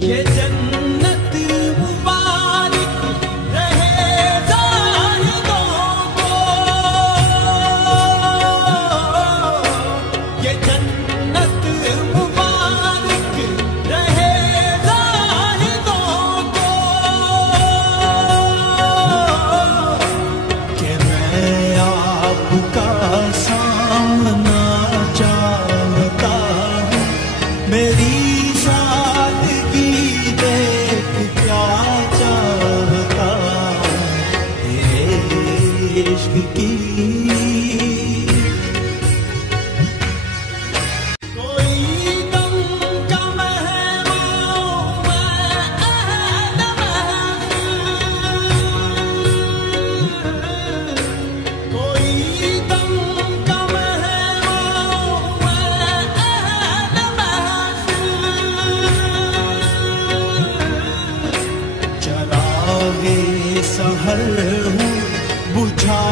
ये जन्नत मुबारक रहे जाहिदों को, ये जन्नत मुबारक रहे जाहिदों को, कि मैं आपका सामना चाहता हूँ, मेरी सहर हूँ बुझा